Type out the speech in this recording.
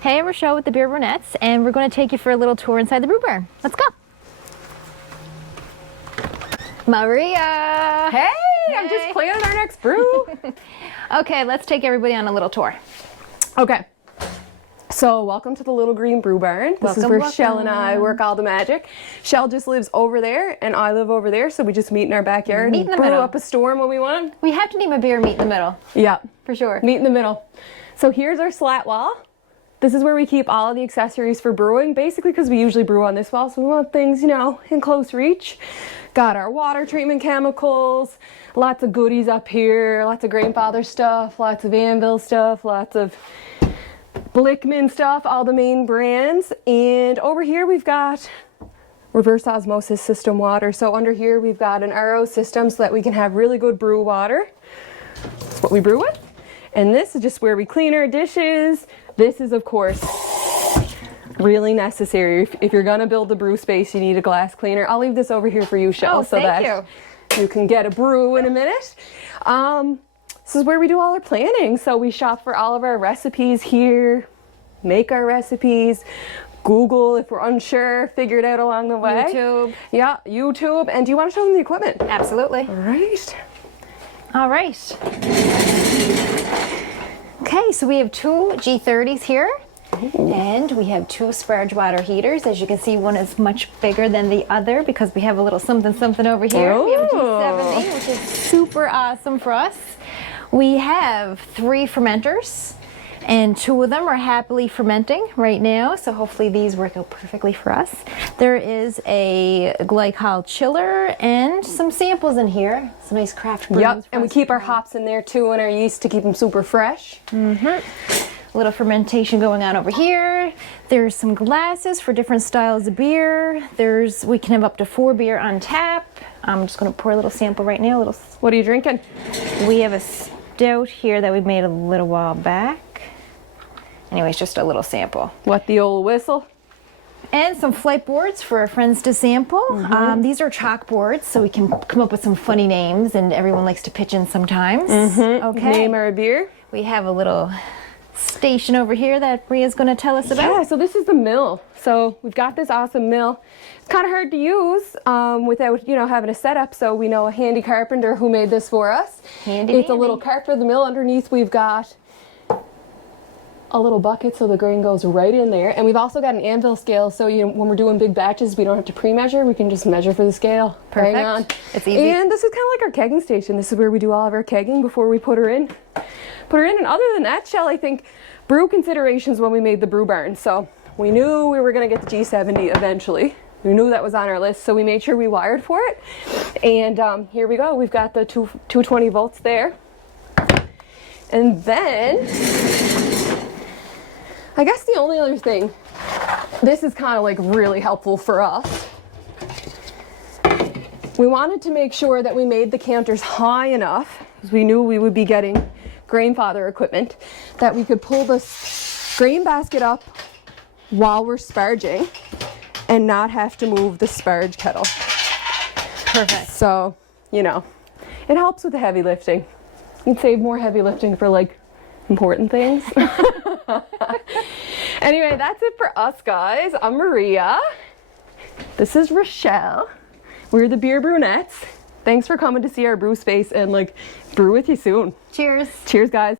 Hey, Rochelle with the Beer Brewnettes, and we're going to take you for a little tour inside the brew barn. Let's go. Maria! Hey, I'm just planning our next brew. Okay, let's take everybody on a little tour. Okay. So welcome to the Little Green Brew Barn. This is where Shell and I work all the magic. Shell just lives over there and I live over there, so we just meet in our backyard and brew up a storm when we want. We have to name a beer meet in the middle. Yeah. For sure. Meet in the middle. So here's our slat wall. This is where we keep all of the accessories for brewing, basically because we usually brew on this wall, so we want things, you know, in close reach. Got our water treatment chemicals, lots of goodies up here, lots of Grainfather stuff, lots of Anvil stuff, lots of Blickman stuff, all the main brands. And over here we've got reverse osmosis system water. So under here we've got an RO system so that we can have really good brew water. That's what we brew with. And this is just where we clean our dishes. This is, of course, really necessary. If you're gonna build a brew space, you need a glass cleaner. I'll leave this over here for you, Shell, so that you can get a brew in a minute. This is where we do all our planning. So we shop for all of our recipes here, make our recipes, Google if we're unsure, figure it out along the way. YouTube. Yeah, YouTube. And do you want to show them the equipment? Absolutely. All right. All right. Okay, so we have two G30s here. Ooh. And we have two sparge water heaters. As you can see, one is much bigger than the other because we have a little something over here. Oh. We have a G70, which is super awesome for us. We have 3 fermenters, and 2 of them are happily fermenting right now, so hopefully these work out perfectly for us. There is a glycol chiller and some samples in here. Some nice craft brews. Yep, and we keep our hops in there too and our yeast to keep them super fresh. A little fermentation going on over here. There's some glasses for different styles of beer. We can have up to 4 beer on tap. I'm just going to pour a little sample right now. What are you drinking? We have a stout here that we made a little while back. Anyways, just a little sample. What, the old whistle? And some flight boards for our friends to sample. These are chalkboards, so we can come up with some funny names, and everyone likes to pitch in sometimes. Okay. Name our beer. We have a little station over here that Maria's going to tell us about. Yeah, so this is the mill. So we've got this awesome mill. It's kind of hard to use without, you know, having a setup. So we know a handy carpenter who made this for us. It's a little cart for the mill. Underneath we've got a little bucket so the grain goes right in there. And we've also got an anvil scale, so you know, when we're doing big batches, we don't have to pre-measure. We can just measure for the scale. Perfect. Hang on. It's easy. And this is kind of like our kegging station. This is where we do all of our kegging before we put her in. And other than that, Shell, I think brew considerations when we made the brew barn. So we knew we were going to get the G70 eventually. We knew that was on our list, so we made sure we wired for it. And here we go. We've got the 220 volts there. And then I guess the only other thing, this is kind of like really helpful for us. We wanted to make sure that we made the counters high enough, because we knew we would be getting Grainfather equipment, that we could pull the grain basket up while we're sparging and not have to move the sparge kettle. Perfect. So, you know, it helps with the heavy lifting. You can save more heavy lifting for like important things. Anyway, that's it for us, guys. I'm Maria. This is Rochelle. We're the Beer Brewnettes. Thanks for coming to see our brew space, and like brew with you soon. Cheers. Cheers, guys.